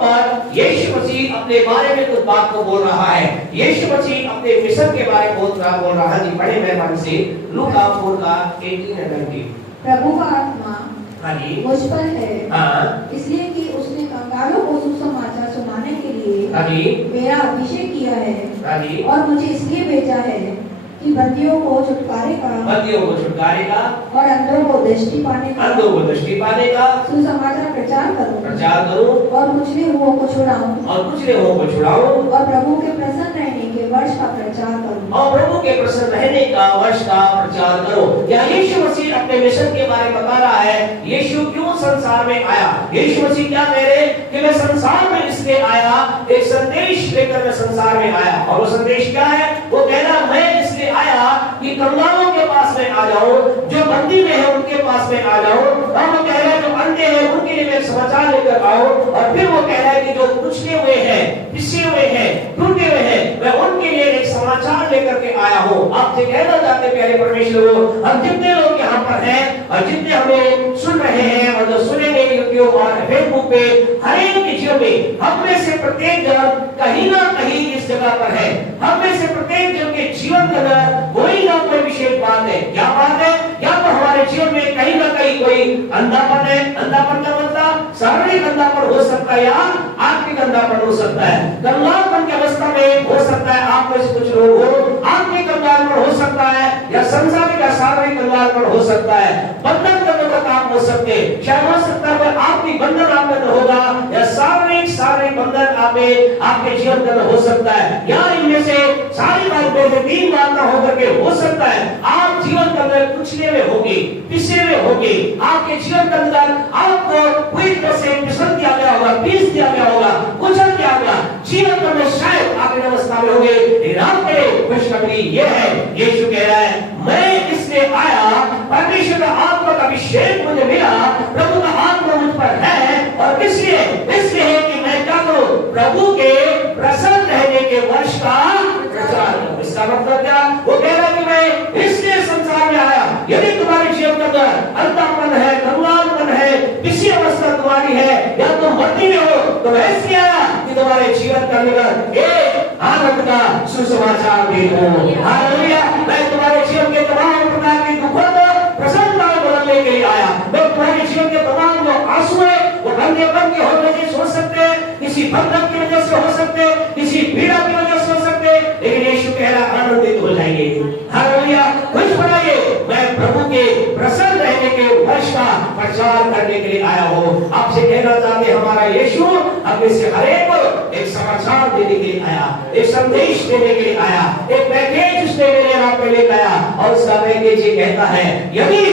और यीशु मसीह अपने बारे में कुछ बात को बोल रहा है। यीशु मसीह अपने मिशन के बारे में बोल रहा है जी। बड़े मेहरबानी से लूका 4 का 18-20। प्रभु का आत्मा हाँ जी मुझ पर है, हाँ इसलिए कि उसने कंगालों को सुसमाचार सुनाने के लिए हाँ जी मेरा अभिषेक किया है, हाँ जी और मुझे इसलिए भेजा है कि बंदियों को छुटकारे का और अंधों को दृष्टि पाने का सुसमाचार प्रचार करूं और कुचले हुओं को छुड़ाऊं और प्रभु के प्रसन्न रहने के वर्ष का प्रचार करूं। या यीशु मसीह अपने मिशन के बारे में बता रहा है। यीशु क्यों संसार में आया? यीशु मसीह क्या कह रहे कि मैं संसार में इसलिए आया, एक संदेश लेकर मैं संसार में आया। और वो संदेश क्या है? वो कह रहा मैं इसलिए आया कि कंगालों के पास में आ जाऊं, जो बंदी में है उनके पास में आ जाऊं। और वो कह रहा है जो अंधे हैं उनके लिए मैं समाचार लेकर आऊं। और फिर वो कह रहा है कि जो कुचले हुए हैं, पिसे हुए हैं, टूटे हुए हैं, मैं उनके लिए एक समाचार लेकर के आया हूं। आपसे कहना चाहते प्यारे परमेश्वर, हम जितने लोग यहाँ पर हैं और जितने हमें सुन रहे हैं और जो सुनेंगे यूट्यूब और फेसबुक पे, हर एक के जीवन में हम में से प्रत्येक जन कहीं ना कहीं इस जगह पर है। हम में से प्रत्येक जन के जीवन के अंदर कोई ना कोई विशेष बात है। क्या बात है? या तो हमारे जीवन में कहीं ना कहीं कोई अंधापन है। अंधापन का मतलब शारीरिक अंधापन हो सकता है या आत्मिक अंधापन हो सकता है। कंगालपन की अवस्था में हो सकता है, आप में से कुछ लोग हो आत्मिक कंगालपन हो सकता है या संसारिक या शारीरिक कंगालपन हो सकता है। बंधन करने का काम हो सकते हैं, शायद हो सकता है आत्मिक बंधन आप में होगा या शारीरिक बंधन आपके जीवन में हो सकता है। या इनमें से सारी बात में से 3 बात ना होकर के हो सकता है आप जीवन के अंदर कुचले में होंगे, पिसे में होंगे। आपके जीवन के अंदर आपको पूरी तरह से पिसल दिया गया होगा, पीस दिया गया होगा, कुचल दिया गया। जीवन में शायद आप इन अवस्था में होंगे। खुशखबरी ये है, यीशु कह रहा है मैं इसलिए आया, परमेश्वर का आत्मा का अभिषेक मुझे मिला, प्रभु का आत्मा मुझ पर है। और इसलिए है कि मैं क्या करूं? प्रभु के प्रसन्न रहने के वर्ष का प्रचार करूं। इसका मतलब क्या? वो कह रहा है कि मैं इसलिए संसार में आया। यदि तुम्हारे जीवन के अंदर अंधापन है, कंगालपन है, किसी अवस्था तुम्हारी है या तुम भक्ति में हो, तो मैं इसलिए आया कि तुम्हारे जीवन के अंदर एक आनंद का सुसमाचार दे दूं। हालेलुया। मैं तुम्हारे जीवन के तमाम प्रकार के दुखों को प्रसन्नता में बदलने के लिए आया। मैं तुम्हारे जीवन के तमाम जो आंसू है वो अंधेपन की वजह से हो सकते हैं, किसी बंधन की वजह से हो सकते हैं, किसी पीड़ा की वजह से हो सकते हैं, लेकिन यीशु कह रहा है आनंदित हो जाएंगे। हालेलुया। खुश बनाइए, मैं प्रभु के प्रसन्न रहने के वर्ष का प्रचार करने के लिए आया हूं। आपसे कहना चाहते हमारा यीशु अपने से हर एक को एक समाचार देने के लिए आया, एक संदेश देने के लिए आया, एक पैकेज उसने मेरे आप में लेकर आया। और उसका पैकेज ये कहता है यदि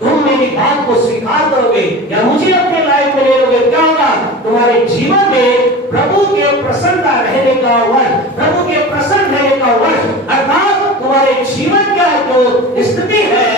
तुम मेरी बात को स्वीकार करोगे या मुझे अपने लाइफ में ले लोगे, क्या होगा? तुम्हारे जीवन में प्रभु के प्रसन्नता रहने का वर्ष, प्रभु के प्रसन्न रहने का वर्ष, अर्थात तुम्हारे जीवन का जो स्थिति है,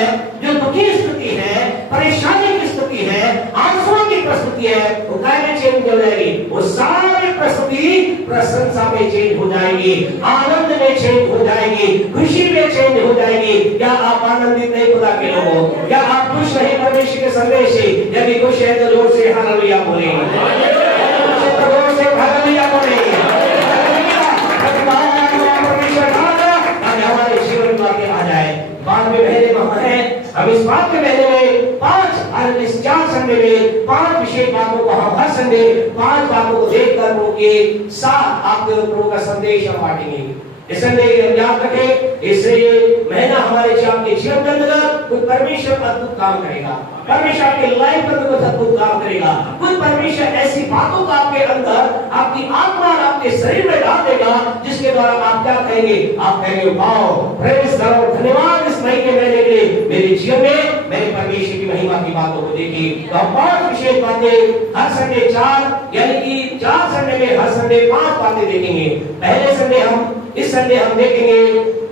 जो दुखी स्थिति है, परेशानी की स्थिति है, आंसुओं की परिस्थिति है, वो कैसे चेंज हो जाएगी? वो सारी परिस्थिति प्रशंसा में चेंज हो जाएगी, आनंद में चेंज हो जाएगी, खुशी में चेंज हो जाएगी। क्या आप आनंदित नहीं खुदा के लोगों? क्या आप खुश नहीं परमेश्वर के संदेश से? यदि खुश है तो जोर से हालेलुया बोलें, जोर से हालेलुया बोलें। हमारे जीवन में आगे आ जाए। बाद में महीने में हम हैं, हम इस बात के महीने में 4 संडे में 5 विशेष बातों को हम हर संडे 5 बातों को देखकर उनके साथ आपके प्रभु का संदेश हम बांटेंगे। इसलिए याद रखें, इसलिए महीना हमारे आपके जीवन के अंदर कुछ परमेश्वर अद्भुत काम करेगा, परमेश्वर आपके लाइफ में कुछ अद्भुत काम करेगा। कुछ परमेश्वर ऐसी बातों को आपके अंदर, आपकी आत्मा और आपके शरीर में डाल देगा, जिसके द्वारा आप क्या कहेंगे? आप कहेंगे वाओ, प्रेज़ द लॉर्ड, धन्यवाद इस महीने महीने के लिए मेरे जीवन में मैंने परमेश्वर की महिमा की बातों को देखी। तो 5 विशेष बातें हर संडे 4, यानी कि 4 संडे में हर संडे 5 बातें देखेंगे। पहले संडे इस संडे हम देखेंगे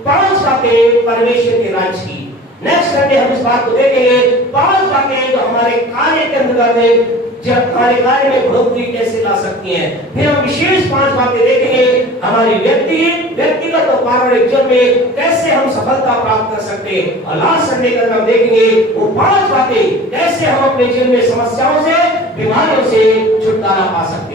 5 बातें परमेश्वर के राज्य की। नेक्स्ट संडे हम इस बात को देखेंगे 5 बातें जो हमारे कार्य के अंदर जब हमारे कार्य में बढ़ोतरी कैसे ला सकती हैं। फिर हम विशेष 5 बातें देखेंगे हमारी व्यक्तिगत और पारिवारिक जीवन में कैसे हम सफलता प्राप्त कर सकते हैं। और लास्ट संडे का हम देखेंगे वो 5 बातें कैसे हम अपने जीवन में समस्याओं से, बीमारियों से छुटकारा पा सकते हैं।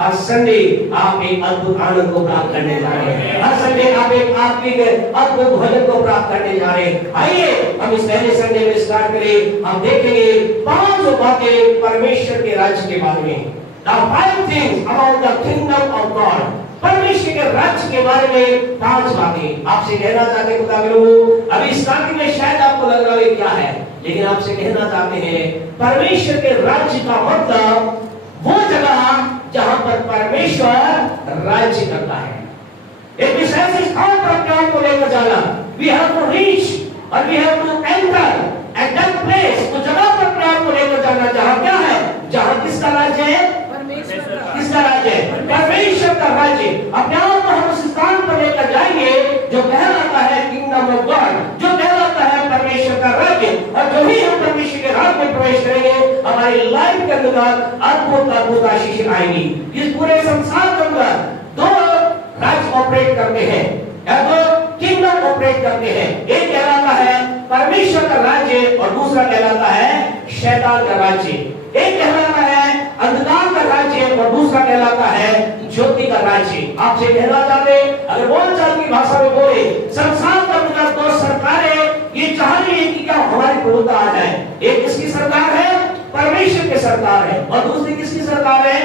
हर संडे आप एक अद्भुत आनंद को प्राप्त करने जा रहे हैं। हर संडे आप एक आत्मिक अद्भुत भोजन को प्राप्त करने जा रहे हैं। आइए हम इस पहले संडे में स्टार्ट करें। हम देखेंगे 5 बातें परमेश्वर के राज्य के बारे में। Now 5 things about the kingdom of God. परमेश्वर के राज्य के बारे में 5 बातें आपसे कहना चाहते हैं। खुदा के लोगों, अभी स्टार्टिंग में शायद आपको लग रहा है क्या है, लेकिन आपसे कहना चाहते हैं परमेश्वर के राज्य का मतलब वो जगह जहां पर परमेश्वर राज्य करता है। एक विशेष स्थान पर अपने आप को लेकर जाना। We have to reach और we have to enter at that place। तो जगह पर अपने आप को लेकर जाना जहां क्या है, जहां किसका राज्य है, किसका राज्य है, परमेश्वर का राज्य। अपने आप को हम उस स्थान पर लेकर जाएंगे जो कहलाता है किंगडम ऑफ गॉड, जो कहलाता है परमेश्वर का राज्य। और जो ही हम परमेश्वर के राज्य में प्रवेश करेंगे, हमारी लाइफ के अंदर अद्भुत अद्भुत आशीष आएंगी। इस पूरे संसार के अंदर 2 राज्य ऑपरेट करते हैं, किंगडम ऑपरेट करते हैं। एक कहलाता है परमेश्वर का राज्य और दूसरा कहलाता है शैतान का राज्य। एक कहलाता है अंधकार का राज्य और दूसरा कहलाता है ज्योति का राज्य। आपसे कहना चाहते, अगर बोलचाल की भाषा में बोले, संसार के अंदर 2 सरकारें ये चाह रही है कि क्या हमारी प्रभुता आ जाए। एक किसकी सरकार है, परमेश्वर की सरकार है, और दूसरी किसकी सरकार है,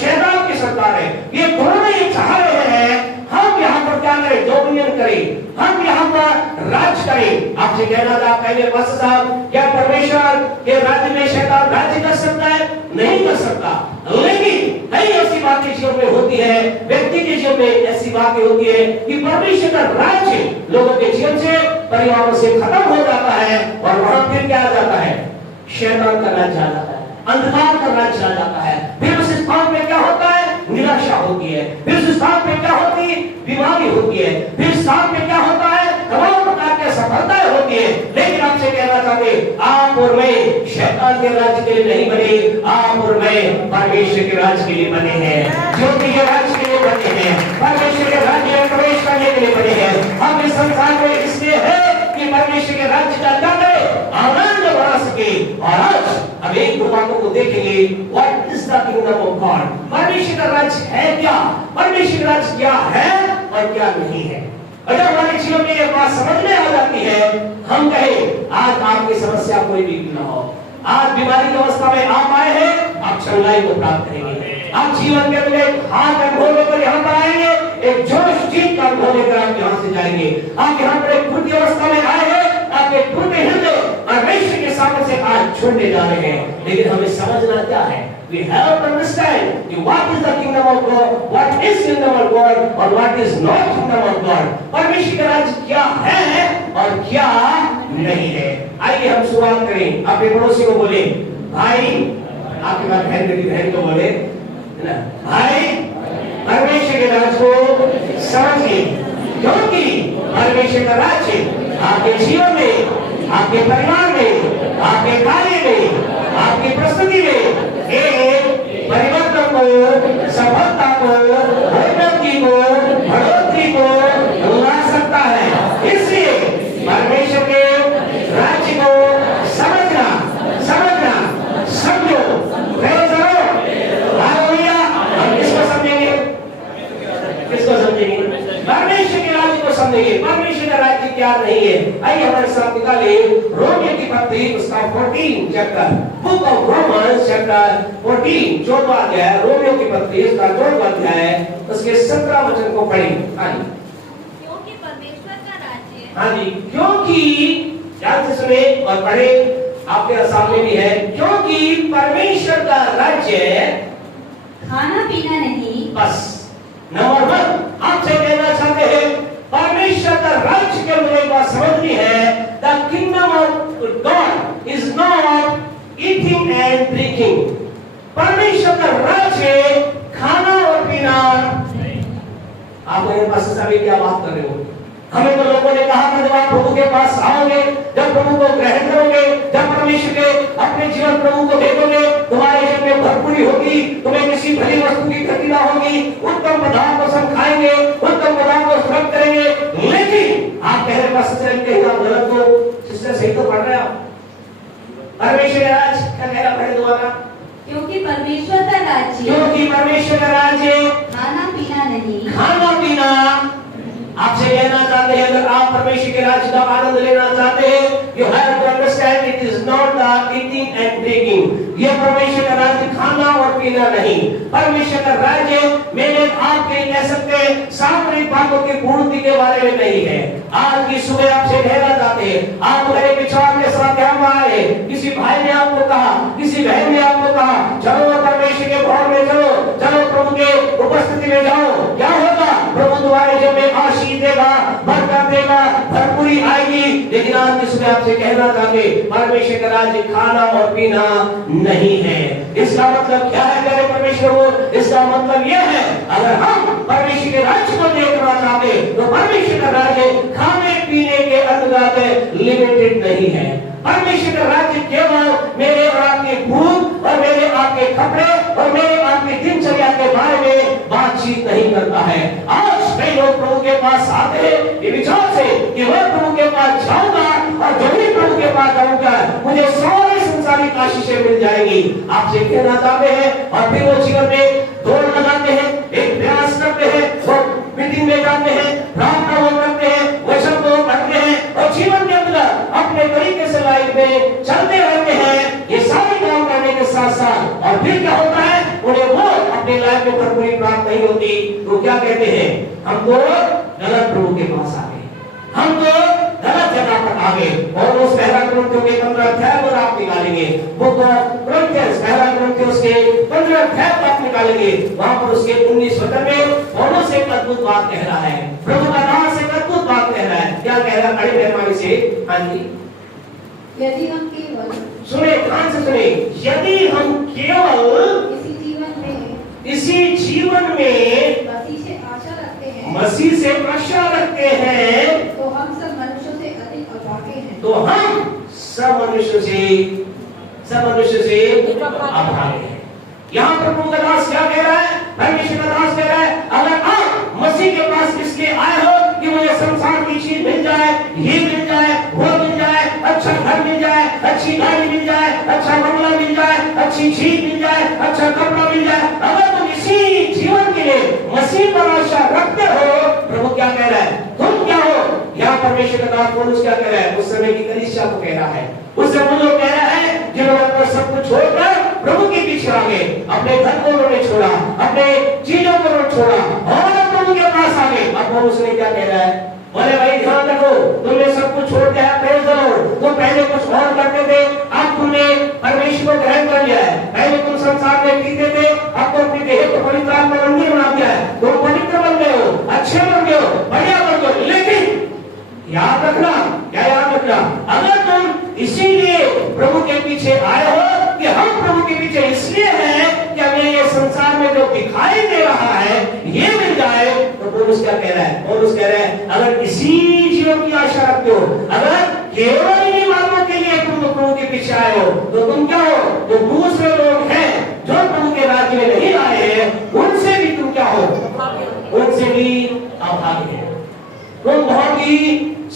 शैतान की सरकार है। ये दोनों ये चाह रहे हैं हम यहाँ पर क्या करें, डोमिनियन करें, हम यहाँ पर राज करें। आपसे कहना चाहते हैं पास्टर साहब, क्या परमेश्वर के राज्य में शैतान राज्य कर सकता है? नहीं कर सकता। लेकिन कई ऐसी बातें जीवन में होती है, व्यक्ति के जीवन में ऐसी बातें होती है कि परमेश्वर का राज्य लोगों के जीवन से, परिवारों से खत्म हो जाता है और वहां फिर क्या आ जाता है, शैतान का राज्य आ जाता है, अंधकार का राज्य आ जाता है। फिर उस स्थान में क्या होता है, निराशा होती है। फिर उस स्थान में क्या होती है, बीमारी होती है। फिर स्थान में क्या होता है, तमाम प्रकार की असफलताएं होती है। लेकिन आपसे कहना चाहते, आप और मैं शैतान के राज्य के लिए नहीं बने, आप और मैं परमेश्वर के राज्य के लिए बने हैं, ज्योति के राज्य के लिए बने हैं, परमेश्वर के राज्य में प्रवेश करने के लिए बने हैं। हम इस संसार में इसलिए है कि परमेश्वर के राज्य का क्या करे, आनंद बना सके। और आज अब एक 2 बातों को देखेंगे। What is the kingdom of God? परमेश्वर का राज्य है क्या, परमेश्वर का राज्य क्या है और क्या नहीं है। अगर हमारे जीवन में ये बात समझ में आ जाती है, हम कहें आज आपकी समस्या कोई भी ना हो, आज बीमारी की अवस्था में आप आए हैं, आप चंगाई को प्राप्त करेंगे। आप जीवन के अंदर एक हाथ अनुभव लेकर यहाँ पर आएंगे, एक जोश जीत का अनुभव लेकर आप यहाँ से जाएंगे। आप यहाँ पर एक टूटी अवस्था में आए हैं, आप एक टूटे हृदय परमेश्वर के सामने से आज छोड़ने जा रहे हैं। लेकिन हमें समझना क्या है, we have to understand what is the kingdom of God, what is kingdom of God और what is not kingdom of God। परमेश्वर का राज्य क्या है और क्या नहीं है। आइए हम शुरुआत करें। अपने पड़ोसी को बोले, भाई, आपके बाद बहन को बोले, भाई परमेश्वर के राज्य को समझिए, क्योंकि परमेश्वर का राज्य आपके जीवन में, आपके परिवार में, आपके कार्य में, आपकी प्रस्तुति में एक परिवर्तन को, सफलता को, उन्नति को, बढ़ोतरी को ला सकता है। इसलिए परमेश्वर के राज्य को समझना समझो। किसको समझेंगे, किसको समझेंगे? परमेश्वर के राज्य को समझेंगे। परमेश्वर का राज्य क्या नहीं है। आइए हमारे साथ निकाले रोमियो की पत्री उसका 14 chapter, book of Romans chapter 14 14वां अध्याय, रोमियो की पत्री उसका 14वां अध्याय उसके 17 वचन को पढ़ें। हाँ जी, क्योंकि परमेश्वर का राज्य, हाँ जी, क्योंकि ध्यान से सुने और पढ़े, आपके सामने भी है। क्योंकि परमेश्वर का राज्य खाना पीना नहीं, बस नंबर 1 आपसे कहना चाहते हैं परमेश्वर का राज्य के मुझे बात समझनी है। The kingdom of God is not eating and drinking. परमेश्वर का राज्य खाना और पीना। आप मेरे पास सभी क्या बात कर रहे हो? हमें तो लोगों ने कहा था जब आप प्रभु के पास आओगे, जब प्रभु को ग्रहण करोगे, जब परमेश्वर के अपने जीवन प्रभु को देखोगे, तुम्हारे जीवन में भरपूरी होगी, तुम्हें किसी भली वस्तु की कमी ना होगी, उत्तम पदार्थ को सब खाएंगे, उत्तम पदार्थ को सेवन करेंगे। लेकिन आप कह रहे पास से आप गलत हो, सिस्टर सही तो पढ़ रहे हो। परमेश्वर राज क्या कह रहा है दोबारा? क्योंकि परमेश्वर का राज्य क्योंकि परमेश्वर का राज्य खाना पीना नहीं, खाना पीना। आपसे कहना चाहते हैं, अगर आप परमेश्वर के राज्य का आनंद लेना चाहते हैं, you have to understand it is not the eating and drinking. ये परमेश्वर का राज्य खाना और पीना नहीं। परमेश्वर का राज्य मेरे आपके कह सकते हैं सांसारिक बातों की पूर्ति के बारे में नहीं है। आज की सुबह आपसे कहना चाहते हैं, आप मेरे विचार के साथ यहाँ आए, किसी भाई ने आपको कहा, किसी बहन ने आपको कहा, चलो परमेश्वर के भवन में चलो, चलो प्रभु के उपस्थिति में जाओ, क्या होगा? प्रभु तुम्हारे जब में आशीष देगा, बरकत देगा, भरपूरी आएगी। लेकिन आज की सुबह आपसे कहना चाहते, परमेश्वर का राज्य खाना और पीना नहीं है। इसका मतलब क्या है? करे परमेश्वर वो, इसका मतलब यह है, अगर हम परमेश्वर के राज्य को देखना चाहते तो परमेश्वर का राज्य खाने पीने के अंतर्गत लिमिटेड नहीं है। परमेश्वर का राज्य केवल मेरे और आपके भूख और मेरे आपके कपड़े और मेरे आपके दिनचर्या के बारे में बातचीत नहीं करता है। आज कई लोग प्रभु के पास आते हैं ये विचार से कि मैं प्रभु के पास जाऊंगा और जब भी प्रभु के पास जाऊंगा मुझे सारी संसारिक आशीषें मिल जाएंगी। आपसे कहना चाहते हैं और फिर वो जीवन में दौड़ लगाते हैं, एक प्रयास करते हैं, वो मीटिंग में जाते हैं, प्रार्थना वो करते हैं, वचन को पढ़ते हैं और जीवन के अंदर अपने तरीके से लाइफ में चलते रहते हैं। ये सारे काम करने के साथ साथ और फिर क्या होता है? उन्हें वो अपने लाइफ में भरपूरी प्राप्त नहीं होती। तो क्या कहते हैं? हम तो गलत प्रभु के पास आ गए, हम तो गलत जगह पर आ गए। और उस पहला कुरिन्थियों के 15 अध्याय पर आप निकालेंगे, बुक ऑफ कुरिन्थियंस पहला कुरिन्थियों के 15 अध्याय पर आप निकालेंगे, वहां पर उसके 19 वचन में पौलुस एक अद्भुत बात कह रहा है, प्रभु का दास एक अद्भुत बात कह रहा है। क्या कह रहा है? बड़ी मेहरबानी से हाँ जी, यदि हम केवल सुने, ध्यान से सुने, यदि हम केवल इसी जीवन में मसीह से आशा रखते हैं तो हम सब मनुष्यों से अधिक अभागे हैं। तो हम सब मनुष्य से अभागे हैं। यहाँ पर प्रभु का दास क्या कह रहा है? परमेश्वर का दास कह रहा है, अगर आप मसीह के पास इसलिए आए हो कि मुझे संसार की चीज मिल जाए, ये मिल जाए, वो मिल जाए, अच्छा घर मिल जाए, अच्छी गाड़ी मिल जाए, अच्छा बंगला मिल जाए, अच्छी चीज मिल जाए, अच्छा कपड़ा मिल जाए, अगर तुम इसी जीवन के लिए मसीह पर आशा रखते हो, प्रभु क्या कह रहा है? तुम क्या हो? यहाँ परमेश्वर का दास पौलुस क्या कह रहा है? उस समय की कलीसिया को कह रहा है, उस समय वो कह रहा है जिन्होंने अपना सब कुछ छोड़कर प्रभु के पीछे आ गए, अपने घर को उन्होंने छोड़ा, अपने चीजों को उन्होंने छोड़ा और प्रभु के पास आ गए। अब पौलुस ने क्या कह रहा है? बोले भाई ध्यान रखो, तुमने सब कुछ छोड़ दिया, प्रेज द लॉर्ड। तुम पहले कुछ और करते थे, अब तुमने परमेश्वर को ग्रहण कर लिया है। पहले तुम संसार में पीते थे, अब तो अपनी देह को पवित्र आत्मा मंदिर बना दिया है, तुम पवित्र बन गए हो, अच्छे बन गए हो, बढ़िया बन गए हो। लेकिन याद रखना, क्या याद रखना? अगर तुम इसीलिए प्रभु के पीछे आए हो कि हम प्रभु के पीछे इसलिए हैं कि हमें ये संसार में जो दिखाई दे रहा है ये मिल जाए, तो पौलुस क्या कह रहा है? पौलुस कह रहा है, अगर इसी जीवन की आशा रखते हो, अगर केवल इन्हीं बातों के लिए तुम प्रभु के पीछे आए हो, तो तुम क्या हो? जो दूसरे लोग हैं जो प्रभु के राज्य में नहीं आए हैं, उनसे भी तुम क्या हो? उनसे भी अभागे हैं। तुम बहुत ही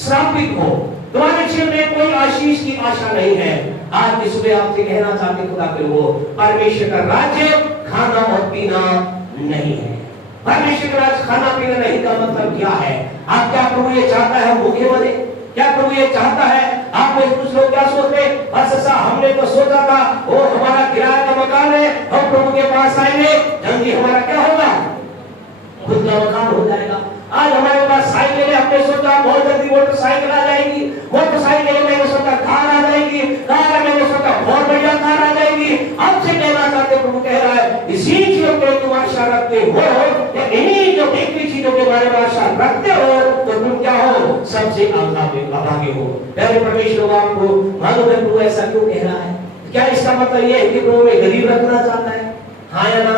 श्रापित हो, तुम्हारे जीवन में कोई आशीष की आशा नहीं है। आज की सुबह आपसे कहना चाहते खुदा के लोगों, परमेश्वर का राज्य खाना और पीना नहीं है। परमेश्वर का राज्य खाना पीना नहीं का मतलब क्या है? आप क्या प्रभु ये चाहता है हम भूखे मरे? क्या प्रभु ये चाहता है? आप में कुछ लोग क्या सोचते? बस ऐसा हमने तो सोचा था, वो हमारा किराए का मकान है, हम प्रभु के पास आएंगे, जल्दी हमारा क्या होगा? खुद का मकान हो जाएगा। आज हमारे पास साइकिल है, हमने सोचा बहुत जल्दी मोटरसाइकिल आ जाएगी, मोटरसाइकिल है, मैंने सोचा कार आ जाएगी, कार है, मैंने सोचा बहुत बढ़िया कार आ जाएगी। अब से कहना चाहते प्रभु कह रहा है, इसी चीजों पे तुम आशा रखते हो या इन्हीं जो देखती चीजों के बारे में आशा रखते हो, तो तुम क्या हो? सबसे अभागे हो। पहले परमेश्वर आपको मालूम है प्रभु ऐसा क्यों कह रहा है? क्या इसका मतलब ये है कि प्रभु में गरीब रखना चाहता है? हाँ या ना?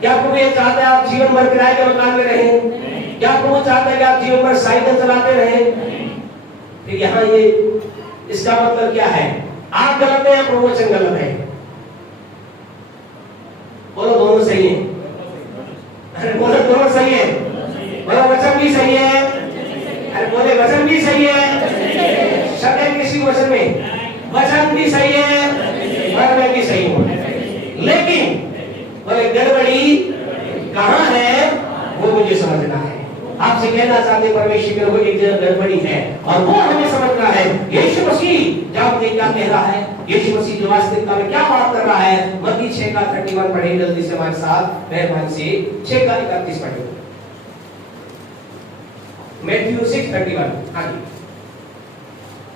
क्या प्रभु ये चाहता है आप जीवन भर किराए के मकान में रहें? क्या प्रभु चाहता है कि आप जीवन भर साइकिल चलाते रहें? फिर यहाँ ये इसका मतलब क्या है? आप गलत है या प्रभु वचन गलत है? बोलो दोनों सही है। अरे बोलो दोनों सही है। बोलो वचन भी सही है। अरे बोले वचन भी सही है। शक है किसी वचन में? वचन भी सही है और मैं भी सही हूँ। आपसे कहना चाहते परमेश्वर के लोगों एक जगह गड़बड़ी है और वो हमें समझना है। यीशु मसीह जानते क्या कह रहा है, यीशु मसीह जो वास्तविकता में क्या बात कर रहा है। मत्ती 6:31 पढ़े जल्दी से हमारे साथ, मेहरबानी से 6:31 पढ़े। मैथ्यू 6:31। हाँ जी,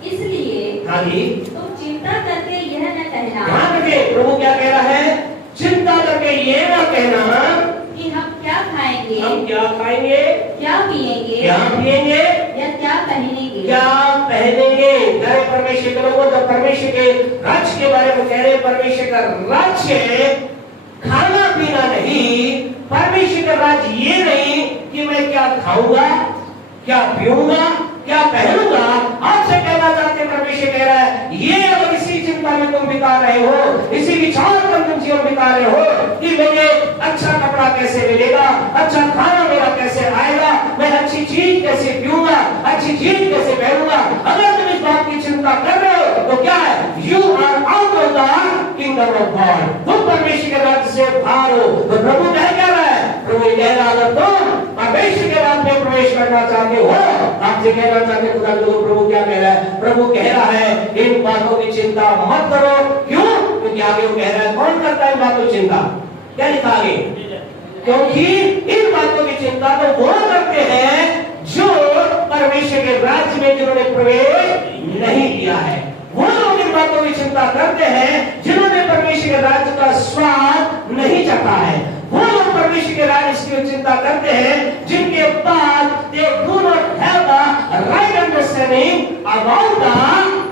इसलिए हाँ जी, तुम चिंता करके यह न कहना। ध्यान रखिए प्रभु क्या कह रहा है, चिंता करके ये ना कहना कि हम क्या खाएंगे, हम क्या खाएंगे, क्या पिएंगे, क्या पिएंगे, या क्या पहनेंगे। क्या पहनेंगे। अरे परमेश्वर के लोगों, जब परमेश्वर के राज्य के बारे में कह रहे हैं, परमेश्वर का राज्य खाना पीना नहीं, परमेश्वर का राज्य ये नहीं कि मैं क्या खाऊंगा, क्या पीऊंगा, क्या पहनूंगा। आपसे कहना चाहते परमेश्वर कह रहा है, ये अगर इसी चिंता में तुम बिता रहे हो, इसी विचार पर तुम जीवन बिता रहे हो कि मुझे अच्छा कपड़ा कैसे मिलेगा, अच्छा खाना मेरा कैसे आएगा, मैं अच्छी चीज कैसे पीऊंगा, अच्छी चीज कैसे पहनूंगा, अगर तुम इस बात की चिंता कर रहे हो तो क्या है, you are out of the kingdom of God. तुम परमेश्वर के राज्य से बाहर हो। तो प्रभु कह रहा है, प्रभु कह रहा है, अगर तुम परमेश्वर के राज्य में प्रवेश करना चाहते हो, आपसे कहना चाहते खुदा लोग, प्रभु क्या कह रहा है, प्रभु कह रहा है इन बातों की चिंता मत करो। क्यों? क्योंकि आगे वो कह रहा है, कौन करता है इन बातों की चिंता, क्या लिखा आगे, क्योंकि इन बातों की चिंता तो वो करते हैं जो परमेश्वर के राज्य में जिन्होंने प्रवेश नहीं किया है। वो लोग इन बातों की चिंता करते हैं जिन्होंने परमेश्वर के राज्य का स्वाद नहीं चखा है। वो लोग परमेश्वर के राज्य की चिंता करते हैं जिनके पास they do not have the right understanding about the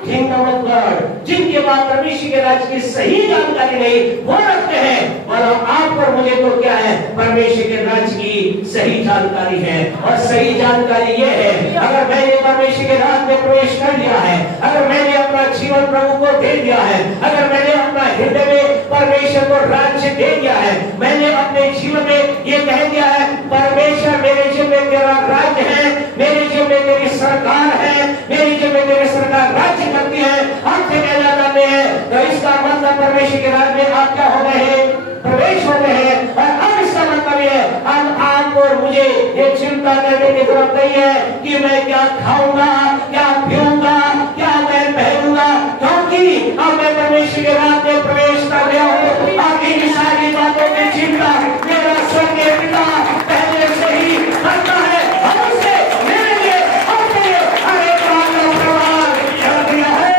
kingdom of God, जिनके पास परमेश्वर के राज्य की सही जानकारी नहीं, वो रखते हैं। और आप और मुझे तो क्या है, परमेश्वर के राज्य की सही जानकारी है। और सही जानकारी ये है, अगर मैंने परमेश्वर के राज्य में प्रवेश कर लिया है, अगर मैंने अपना जीवन प्रभु को दे दिया है, अगर मैंने अपना हृदय में परमेश्वर को राज्य दे दिया है, मैंने अपने जीवन में ये कह दिया है, परमेश्वर मेरे जीवन में तेरा राज्य है, मेरे जीवन में तेरी सरकार है, मेरे जीवन में तेरी सरकार राज्य करती है, आपसे कहना चाहते हैं, तो इसका मतलब परमेश्वर के राज्य में आप क्या हो गए हैं, प्रवेश हो गए हैं। और अब इसका मतलब ये है, अब आपको और मुझे ये चिंता करने की जरूरत नहीं है कि मैं क्या खाऊंगा, क्या पीऊंगा, क्या मैं पहनूंगा, क्योंकि अब मैं परमेश्वर के राज्य में प्रवेश कर गया हूँ। अब इन सारी बातों की चिंता मेरा स्वर्गीय पिता पहले से ही करता है। और उससे मेरे लिए आपके लिए हर एक बात का प्रमाण कर दिया है।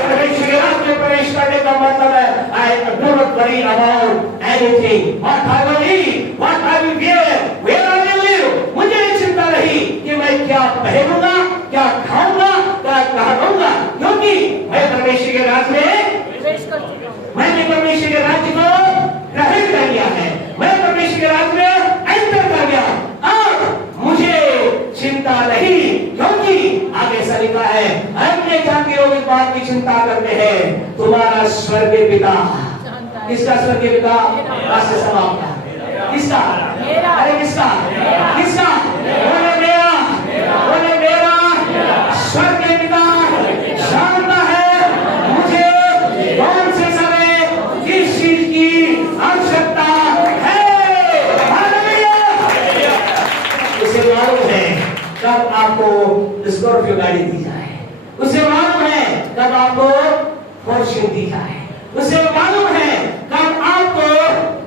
परमेश्वर के राज्य में प्रवेश करने का मतलब है, I do not worry about anything, what I will eat, what I will wear, where I will live। मुझे चिंता नहीं कि मैं क्या पहनूंगा, क्या खाऊंगा, क्या कहूंगा, क्योंकि मैं परमेश्वर के राज्य में मैंने परमेश्वर के राज्य को ग्रहण कर लिया है, मैं परमेश्वर के राज्य में एंटर कर गया। अब मुझे चिंता नहीं, क्योंकि आगे ऐसा लिखा है, अन्य जाति लोग इस बात की चिंता करते हैं, तुम्हारा स्वर्गीय पिता। किसका स्वर्गीय पिता? से समाप्त। किसका? अरे किसका? किसका? बोले मेरा, बोले मेरा स्वर्गीय पिता जानता है मुझे कौन से समय किस चीज की आवश्यकता है। उसे मालूम है कब आपको स्कॉर्पियो गाड़ी दी जाए, उसे मालूम है कब आपको फॉर्च्यून दी जाए, उसे मालूम है कब आपको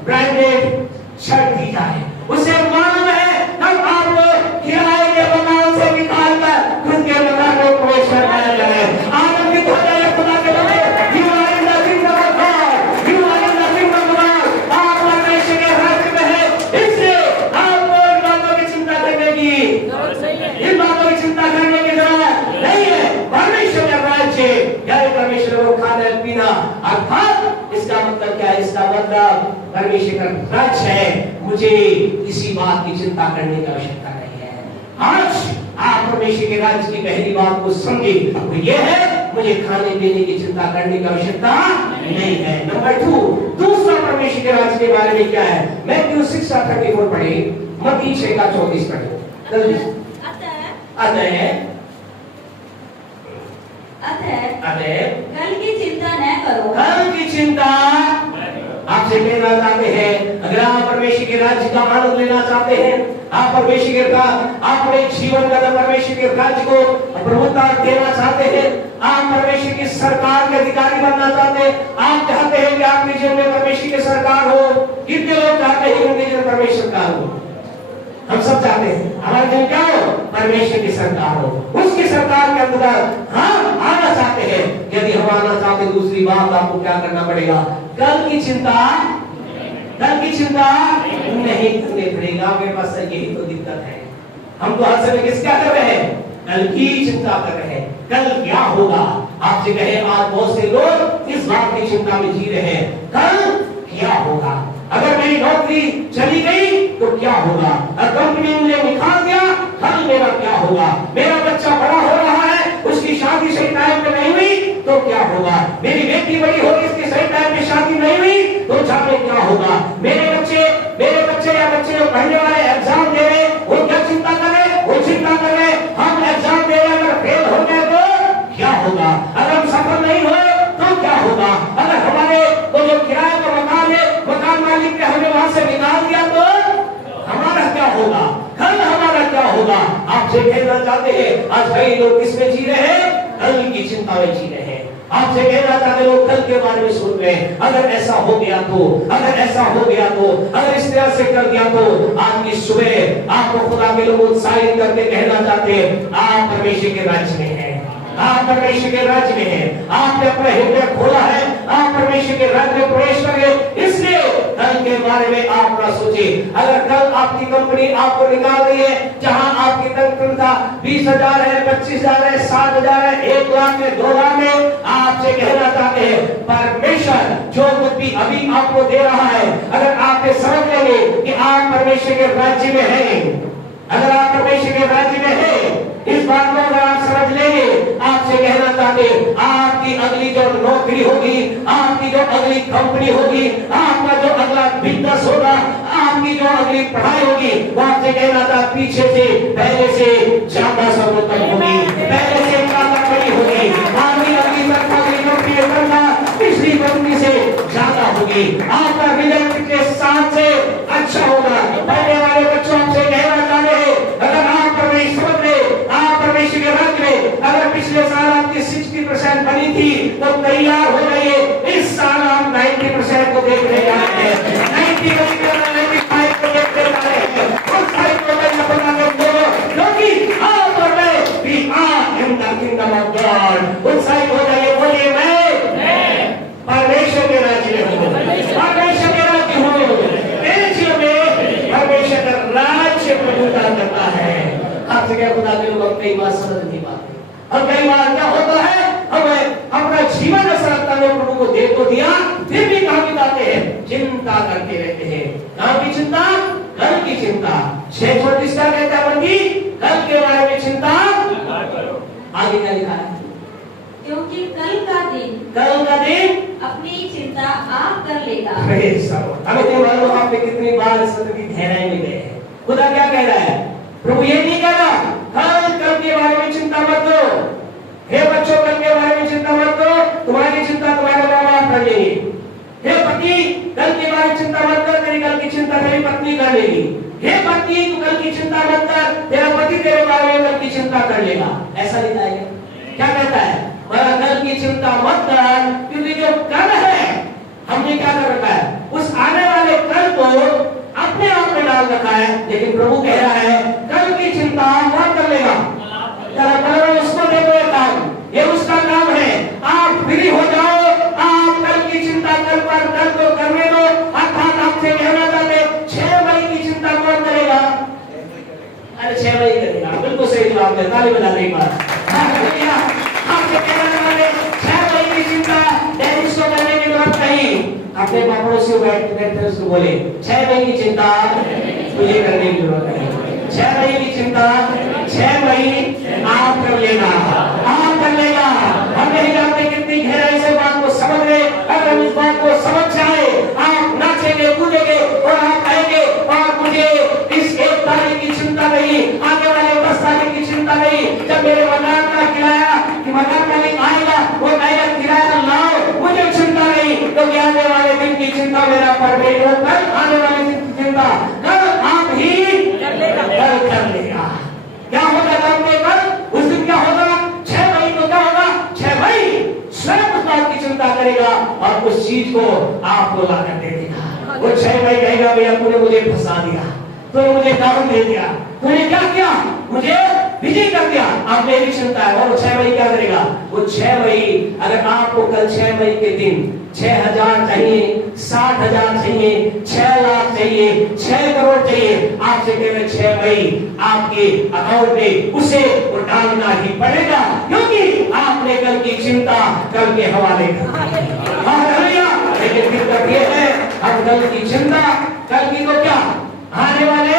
ब्रांडेड शर्ट दी जाए, उसे मालूम है कब आपको किराए के मकान से निकालकर खुद के मकान में प्रवेश करवाया जाए। आनंदित हो जाए खुदा के बंदे, you are in the kingdom of God, you are in the kingdom of God। आप परमेश्वर के राज्य में हैं, इसलिए आपको इन बातों की चिंता करने की इन बातों की चिंता करने की जरूरत नहीं है। परमेश्वर का राज्य यानी परमेश्वर को खाना पीना, अर्थात इसका मतलब क्या है, इसका मतलब परमेश्वर का राज्य है, मुझे किसी बात की चिंता करने की आवश्यकता नहीं है। आज आप परमेश्वर के राज्य की पहली बात को समझे, तो ये है मुझे खाने पीने की चिंता करने की आवश्यकता नहीं है। नंबर 2, दूसरा परमेश्वर के राज्य के बारे में क्या है, मैथ्यू 6:34 पढ़े, मत्ती 6:34 पढ़े जल्दी। अतः कल की चिंता न करो। कल की चिंता आपसे कहना चाहते हैं, अगर आप परमेश्वर के के राज्य का आनंद लेना चाहते हैं, आप परमेश्वर का अपने जीवन का परमेश्वर के राज्य को प्रभुता देना चाहते हैं, आप परमेश्वर की सरकार के अधिकारी बनना चाहते हैं, आप चाहते हैं कि आपके जीवन में परमेश्वर की सरकार हो। कितने लोग चाहते हैं कि उनके जीवन परमेश्वर का हो? हम सब चाहते हैं हमारे जीवन क्या हो? परमेश्वर की सरकार हो। उसकी सरकार के अंदर हम आना चाहते हैं। यदि हम आना चाहते हैं, दूसरी बात आपको क्या करना पड़ेगा? कल की चिंता नहीं करनी पड़ेगा। मेरे पास यही तो दिक्कत है, हम तो हर समय किसका कर रहे हैं? कल की चिंता कर रहे हैं, कल क्या होगा। आपसे कहे आज बहुत से लोग इस बात की चिंता में जी रहे हैं, कल क्या होगा, अगर मेरी नौकरी चली गई तो क्या होगा, अगर कंपनी ने मुझे निकाल दिया कल मेरा क्या होगा, मेरा बच्चा बड़ा हो रहा है उसकी शादी सही टाइम पे नहीं हुई तो क्या होगा, मेरी बेटी बड़ी होगी इसकी सही टाइम पे शादी नहीं हुई तो जाने क्या होगा, मेरे बच्चे या बच्चे जो पढ़ने वाले एग्जाम दे रहे वो क्या चिंता कर रहे, वो चिंता कर रहे हम एग्जाम दे रहे अगर फेल हो गए तो क्या होगा, अगर हम सफल नहीं हुए तो क्या होगा, अगर हमारे वो जो किराए का मकान है मकान मालिक ने हमें वहां से निकाल दिया तो हमारा क्या होगा, कल हमारा क्या होगा। आपसे कहना चाहते हैं आज कई लोग किसमें जी रहे हैं? कल की चिंता में जी रहे हैं। आपसे कहना चाहते लोग कल के बारे में सुन रहे हैं, अगर ऐसा हो गया तो, अगर ऐसा हो गया तो, अगर इस तरह से कर दिया तो। आज की सुबह आपको खुदा के लोग उत्साहित करके कहना चाहते हैं आप परमेश्वर के राज्य में हैं, आप परमेश्वर के राज्य में हैं, आपने अपना हृदय खोला है, आप परमेश्वर के राज्य में प्रवेश करेंगे। इसलिए कल के बारे में आप ना सोचिए। अगर कल आपकी कंपनी आपको निकाल रही है जहां आपकी तनख्वाह 20,000 है, 25,000 है, 60,000 है, 1 लाख है, 2 लाख है, आपसे कहना चाहते हैं परमेश्वर जो कुछ भी अभी आपको दे रहा है, अगर आप ये समझ लेंगे कि आप परमेश्वर के राज्य में हैं, अगर आप परमेश्वर के राज्य में हैं, इस बात को अगर आप समझ लेंगे, आपसे कहना चाहते आपकी अगली जो नौकरी होगी, आपकी जो अगली कंपनी होगी, आपका जो अगला बिजनेस होगा, आपकी जो अगली पढ़ाई होगी, वो आपसे कहना था पीछे से पहले से ज्यादा सर्वोत्तम होगी, पहले से ज्यादा बड़ी होगी, आपकी अगली सरकारी नौकरी करना पिछली कंपनी से ज्यादा होगी, आपका रिजल्ट पिछले साल से अच्छा होगा। पढ़ने वाले बच्चों आपसे कहना चाहते हैं अगर आप परमेश्वर में, आप परमेश्वर के राज्य में, अगर पिछले साल आपकी 60% बनी थी तो तैयार हो जाइए, इस साल आप 90% को देखने जा रहे हैं, 95 को देखने जा रहे हैं। उस साइड को मैं बता के बोलो क्योंकि आप और मैं भी in the kingdom of God. उस साइड हो जाइए, बोलिए मैं परमेश्वर के राज्य में हूँ, परमेश्वर के राज्य हूँ, मेरे जीवन में परमेश्वर का राज्य प्रभुता करता है। आपसे क्या खुदा के लोग हम कई बार समझ नहीं पाते, हम कई बार क्या होता है हमें अपना जीवन सरलता में प्रभु को दे तो दिया, फिर भी कहाँ बिताते हैं? चिंता करते रहते हैं। कहाँ की चिंता? कल की चिंता। 6:34 क्या कहता है बंदी? कल के बारे में चिंता आगे क्या लिखा है? क्योंकि कल का दिन अपनी चिंता आप कर लेगा। हमें तो मालूम आपने कितनी बार इस सत्य की गहराई में गए हैं। खुदा क्या कह रहा है? प्रभु ये नहीं कह रहा कल के बारे में चिंता मत करो, हे बच्चों कल के बारे में चिंता मत करो, तुम्हारी चिंता तुम्हारे माँ बाप कर लेंगे। हे पति कल के बारे में चिंता मत कर, तेरी कल की चिंता तेरी पत्नी कर लेगी। हे पत्नी तू कल की चिंता मत कर, तेरा पति तेरे बारे में कल की चिंता कर लेगा। ऐसा लिखा है क्या कहता है? कल की चिंता मत कर, क्योंकि जो कल है हमने क्या कर रखा है? उस आने वाले कल को अपने आप में डाल रखा है। लेकिन प्रभु कह रहा है कल की चिंता मत कर लेगा, उसको दे दो काम, ये उसका काम है। आप फ्री हो जाओ, आप कल की चिंता कल पर कल को करने दो। अर्थात आपसे कहना चाहते 6 मई की चिंता कौन करेगा? अरे 6 मई करेगा, बिल्कुल सही जवाब है, ताली बजा दें एक बार। आपसे कहना चाहते 6 मई की चिंता डेनिस को करने की जरूरत नहीं। अपने पड़ोसी बैठते उसको बोले 6 मई की चिंता तुझे करने की जरूरत नहीं। 6 मई की चिंता 6 मई आप कर लेगा, आप कर लेगा। हम नहीं जानते कितनी गहराई से बात को समझ रहे। अगर हम इस बात को समझ जाए, आप नाचेंगे कूदेंगे और आप कहेंगे और मुझे इस 1 तारीख की चिंता नहीं, आने वाले 10 तारीख की चिंता नहीं। जब मेरे मकान का किराया कि मकान मालिक आएगा वो नया किराया लाओ, मुझे चिंता नहीं। तो आने वाले दिन की चिंता मेरा परमेश्वर, कल आने वाले दिन की चिंता कल आप ही कल कर लेगा। क्या होगा काम में कल? उस दिन क्या होगा? 6 मई को क्या होगा? 6 मई स्वयं उस बात की चिंता करेगा और उस चीज को आपको ला कर दे देगा। वो 6 मई कहेगा भैया तूने मुझे फंसा दिया, तूने मुझे डाउन दे दिया, तूने क्या किया, मुझे विजय कर दिया। आप मेरी चिंता है। और वो 6 मई क्या करेगा? वो 6 मई अगर आपको कल 6 मई के दिन 6,000 चाहिए, 60,000 चाहिए, 6 लाख चाहिए, 6 करोड़ चाहिए, आपसे केवल 6 मई आपके अकाउंट में उसे वो डालना ही पड़ेगा, क्योंकि आपने कल की चिंता कल के हवाले कर दी। लेकिन दिक्कत ये है अब कल की चिंता, कल की तो क्या आने वाले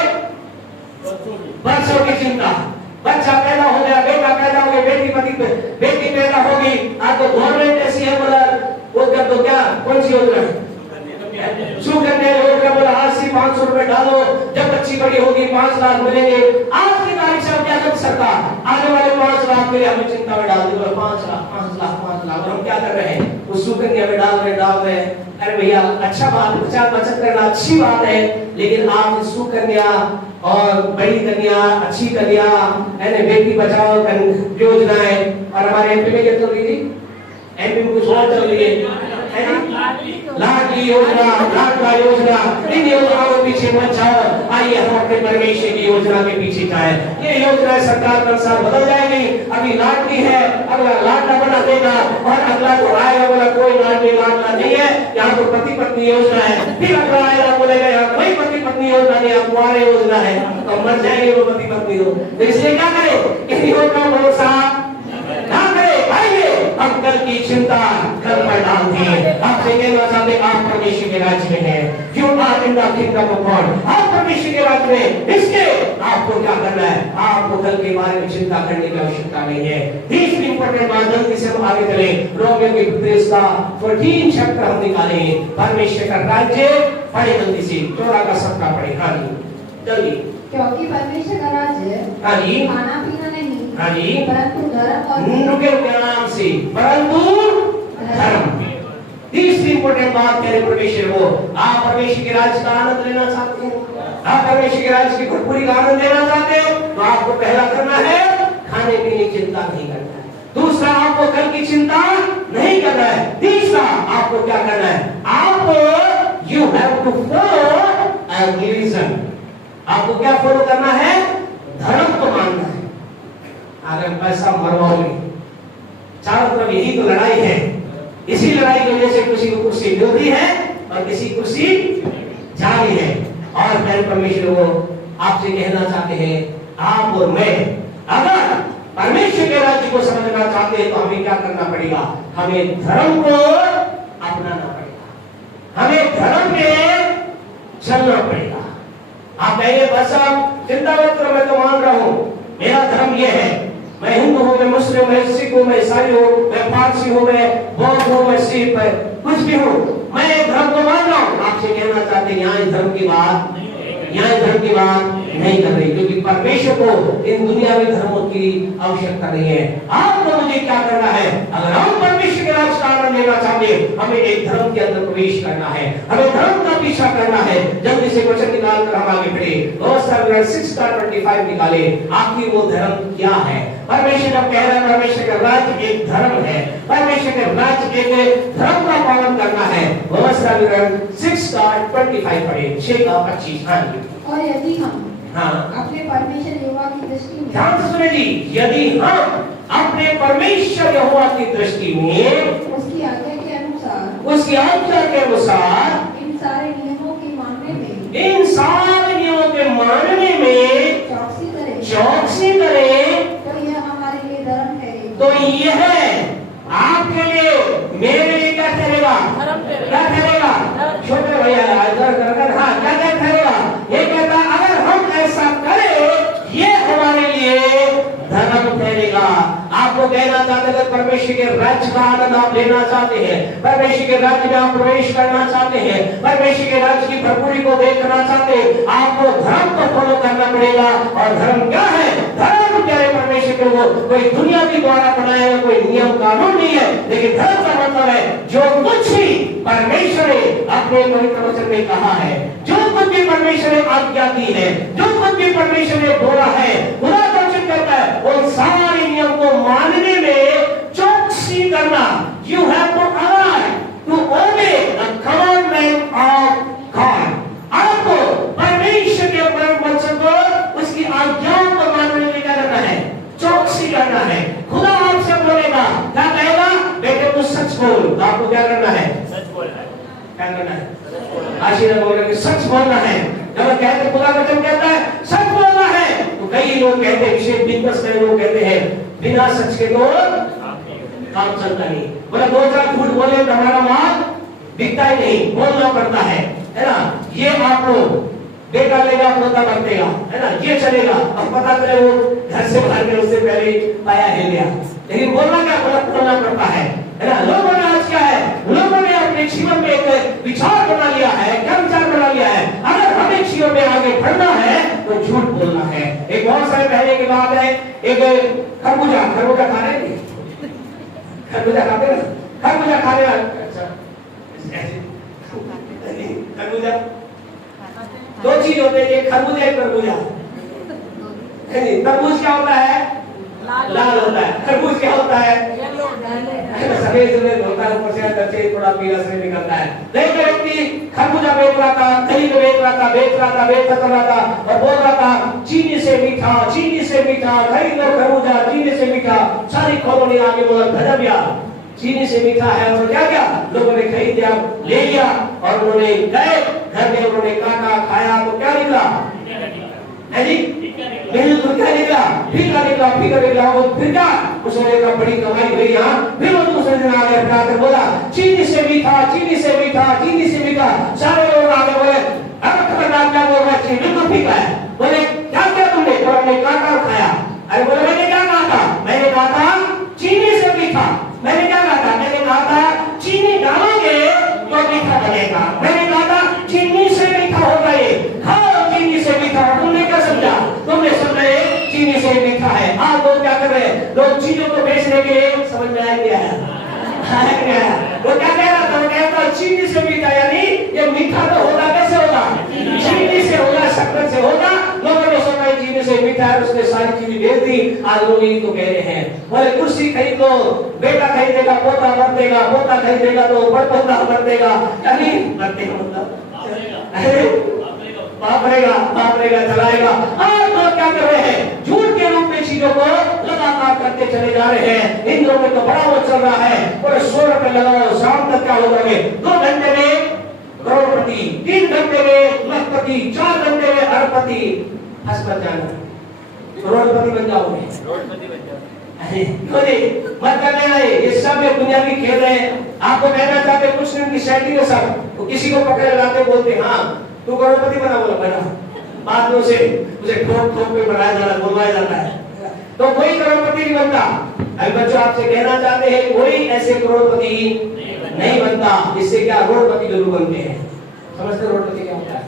बरसों की चिंता। बच्चा पैदा हो गया, बेटा पैदा हो गया, बेटी पैदा होगी। आज तो गवर्नमेंट ऐसी है बोला वो कर दो, क्या कौन सी योजना है? सुकन्या योजना बोला आज से 500 रुपए डालो, जब बच्ची बड़ी होगी 5 लाख मिलेंगे। आज की तारीख से क्या कर सरकार आने वाले 5 लाख के लिए हमें चिंता में डाल दी। 5 लाख 5 लाख 5 लाख और हम क्या कर रहे हैं? उस सुकन्या में डाल रहे हैं। अरे भैया अच्छा बात, बचत करना अच्छी बात है, लेकिन आप सुकन्या और बड़ी कन्या, अच्छी कन्या, बेटी बचाओ योजनाएं, और हमारे एमपी में क्या चल रही थी? एमपी में कुछ और चल रही है, लाडली योजना, लाडला योजना। इन योजनाओं के पीछे मत जाओ, आइए हम अपने परमेश्वर की योजना के पीछे जाएं। ये योजना सरकार का साथ बदल जाएगी। अभी लाडली है, अगला लाडला बना देगा, और अगला जो आएगा बोला कोई लाडली लाडला नहीं है, यहाँ तो पति पत्नी योजना है। फिर अगला आएगा बोलेगा यहाँ कोई पति पत्नी योजना नहीं, यहाँ कुंवारे योजना है, तो मर जाएंगे वो पति पत्नी हो। तो इसलिए क्या करें? इन योजनाओं को भरोसा ना करें। आइए हम कल की चिंता कल पर डाल दिए। आपसे कहना चाहते आप परमेश्वर के राज्य में हैं। You are in the kingdom of God। आप परमेश्वर के राज्य में, इसके आपको क्या करना है? आपको कल के बारे में चिंता करने की आवश्यकता नहीं है। तीसरी इंपॉर्टेंट बात, जल्दी से हम आगे चले। रोमियो की पत्री का 14 चैप्टर हम निकाले। परमेश्वर का राज्य पढ़े जल्दी से, 14 का 7 पढ़े। हाँ जी जल्दी। क्योंकि परमेश्वर का राज्य हाँ जी खाना पीना नहीं, हाँ जी, परंतु धर्म और नाम से, परंतु धर्म। तीसरी इंपॉर्टेंट बात कह रहे परमेश्वर वो, आप परमेश्वर के राज्य का आनंद लेना चाहते हैं, आप परमेश्वर के राज्य की भरपूरी का आनंद लेना चाहते हैं, तो आपको पहला करना है खाने पीने की चिंता नहीं करना है। दूसरा आपको कल की चिंता नहीं करना है। तीसरा आपको क्या करना है? आपको you have to follow a religion. आपको क्या फॉलो करना है? धर्म को मानना है। अगर पैसा मरवाओगे, चारों तरफ यही तो लड़ाई है। इसी लड़ाई की वजह से किसी को कुर्सी मिलती है और किसी कुर्सी जा रही है। और मैं परमेश्वर को आपसे कहना चाहते हैं, आप और मैं अगर परमेश्वर के राज्य को समझना चाहते हैं तो हमें क्या करना पड़ेगा? हमें धर्म को अपनाना पड़ेगा, हमें धर्म में चलना पड़ेगा। आप कहेंगे बस आप चिंता मत करो, मैं तो मान रहा हूं, मेरा धर्म यह है, मैं हिंदू हूं, मैं मुस्लिम, मैं सिख हूं, मैं ईसाई हूं, मैं पारसी हूं, मैं बौद्ध हूं, मैं सिख, मैं कुछ भी हूं, मैं धर्म को मान रहा हूं। आपसे कहना चाहते हैं यहाँ धर्म की बात नहीं कर रही, क्योंकि परमेश्वर को इन दुनिया में धर्मों की आवश्यकता नहीं है। आपको मुझे क्या करना है? अगर हम परमेश्वर के राज्य का आनंद लेना चाहते हैं, हमें एक धर्म के अंदर प्रवेश करना है, हमें धर्म का पीछा करना है। जल्दी से क्वेश्चन निकाल कर हम आगे बढ़े। 6:25 निकाले। आखिर वो धर्म क्या है? परमेश्वर जब कह रहा है परमेश्वर का राज्य एक धर्म है, परमेश्वर के राज्य एक धर्म का पालन करना है। 6:25 पढ़े, 6:25। हाँ जी। और यदि हम हाँ अपने परमेश्वर यहोवा की दृष्टि में, ध्यान से सुनिए जी, यदि हम अपने परमेश्वर यहोवा की दृष्टि में उसकी आज्ञा के अनुसार इन सारे नियमों के मानने में चौकसी करें, तो यह हमारे लिए धर्म है। तो यह आपके लिए, मेरे लिए क्या ठहरेगा? क्या ठहरेगा? छोटे भैया हाँ क्या ठहरेगा? ये कहता अगर हम ऐसा करें ये हमारे लिए धर्म ठहरेगा। आपको कहना चाहते हैं परमेश्वर के राज्य का आनंद आप लेना चाहते हैं, परमेश्वर के राज्य में आप प्रवेश करना चाहते हैं, परमेश्वर के राज्य की भरपूरी को देखना चाहते हैं, आपको धर्म को फॉलो करना पड़ेगा। और धर्म क्या है? धर्म क्या है? परमेश्वर के वो कोई दुनिया के द्वारा बनाया हुआ कोई नियम कानून नहीं है, लेकिन धर्म का मतलब है जो कुछ भी परमेश्वर ने अपने पवित्र वचन में कहा है, जो कुछ भी परमेश्वर ने आज्ञा दी है, जो कुछ भी परमेश्वर ने बोला है, खुदा वचन कहता है उन सारे नियम को मानने में चौकसी करना। You have to arrive to obey the commandment of God. आपको परमेश्वर के वचन को, उसकी आज्ञाओं को मानने में क्या करना है? चौकसी करना है। खुदा आपसे बोलेगा, क्या कहेगा? बेटे तू सच बोल। तो आपको क्या करना है? सच बोलना है। क्या करना है? आशीर्वाद बोल रहे सच बोलना है। जब कहते खुदा वचन कहता है सच बोलना है, तो कई लोग कहते हैं, विशेष बिजनेस में लोग कहते हैं बिना सच के तो काम चलता नहीं। बोला दो चार झूठ बोले तो हमारा माल बिकता ही नहीं, बोलना पड़ता है ना। ये आप लोग बेटा लेगा पोता बरतेगा, है ना, ये चलेगा। अब पता चले वो घर से बाहर के उससे पहले पाया हिल गया, लेकिन बोलना क्या? बोलना पड़ता है ना। लोगों ने आज क्या है, लोगों ने अपने जीवन में एक विचार बना लिया है। क्या विचार बना लिया है? अगर हमें जीवन में आगे बढ़ना है तो झूठ बोलना है। एक बहुत सारे पहले की बात है, एक खरबूजा खा रहे थे, खरबूजा खाते ना, खरबूजा खा रहे। अच्छा खरबूजा दो चीज होते हैं, एक खरबूजा एक तरबूजा। तरबूज क्या होता है? लाल होता है। खरबूज क्या होता है? सफेद सफेद होता है, ऊपर से अंदर से थोड़ा पीला से निकलता है। एक व्यक्ति खरबूजा बेच रहा था, खरीद बेच रहा था, बेच रहा था और बोल रहा था चीनी से मीठा, चीनी से मीठा, खरीद लो खरबूजा चीनी से मीठा। सारी कॉलोनी आगे बोला गजब यार, चीनी से मीठा है। और क्या क्या लोगों ने खरीद लिया, ले लिया और उन्होंने गए घर में, उन्होंने काटा खाया तो क्या निकला? है जी बिल्कुल क्या निकला? फीका निकला। वो फिर क्या? उसने कहा बड़ी कमाई हुई यहाँ। फिर वो दूसरे दिन आ गया कर बोला चीनी से मीठा, चीनी से मीठा, चीनी से मीठा। सारे लोग आगे बोले अब खतरनाक क्या बोल रहा है? चीनी तो फीका है। बोले क्या क्या तुमने? तो हमने काटा और खाया। अरे बोले मैंने क्या कहा था? मैंने कहा था चीनी से मीठा। मैंने क्या कहा था? मैंने कहा था चीनी डालोगे तो मीठा बनेगा। मैंने कहा था चीनी से मीठा होगा ये, खाओ चीनी से मीठा। तुमने क्या समझा? तुमने समझा चीनी से मीठा है। आप लोग क्या कर रहे हैं? लोग चीजों को बेचने के लिए समझ में आया क्या है? वो क्या कह रहा था? वो कहता था चीनी से मीठा, यानी ये मीठा तो होगा, कैसे होगा? चीनी से होगा, शक्कर से होगा। लोगों ने सोचा चीनी से मीठा है, उसने सारी चीजें बेच दी। आज लोग यही तो कह रहे हैं। बोले कुर्सी खरीद लो, बेटा खरीदेगा पोता बरतेगा, पोता खरीदेगा तो बड़पोता बरतेगा, यानी बरतेगा मतलब बाप रहेगा चलाएगा। आज लोग क्या कर रहे हैं? झूठ के रूप में चीजों को लगातार करते चले जा रहे हैं। इन दिनों में तो बड़ा वो चल रहा है, पूरे 100 रुपए लगाओ, शाम तक क्या हो जाएंगे? 2 घंटे में करोड़पति, 3 घंटे में लखपति, 4 घंटे में अरबपति। हंसमत जाना, करोड़पति बन जाओगे। मत करने आए, ये सब दुनियावी खेल है। आपको कहना चाहते कुछ नहीं, उनकी सेटिंग है सब। तो किसी को पकड़े लाते बोलते हाँ तू करोड़पति बना, बोला बना। बाद में उसे ठोक ठोक पे बनाया जाता, बोलवाया जाता है, तो कोई करोड़पति नहीं बनता। अभी बच्चों आपसे कहना चाहते हैं कोई ऐसे करोड़पति नहीं बनता। इससे क्या करोड़पति जरूर बनते हैं। समझते करोड़पति क्या होता